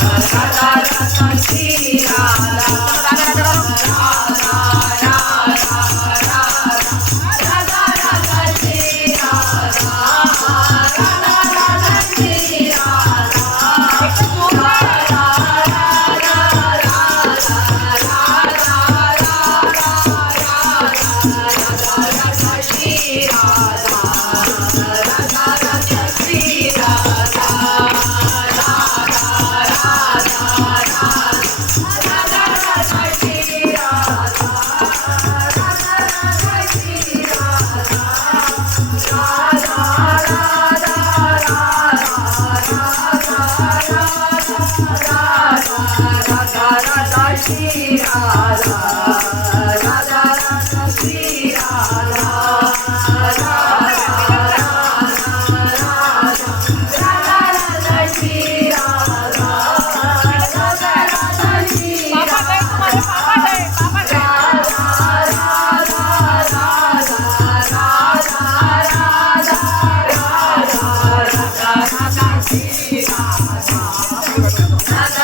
Radha Radha Shri Radha Radha Radha Nada.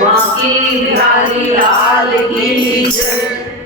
बाकी बिहारी लाल की है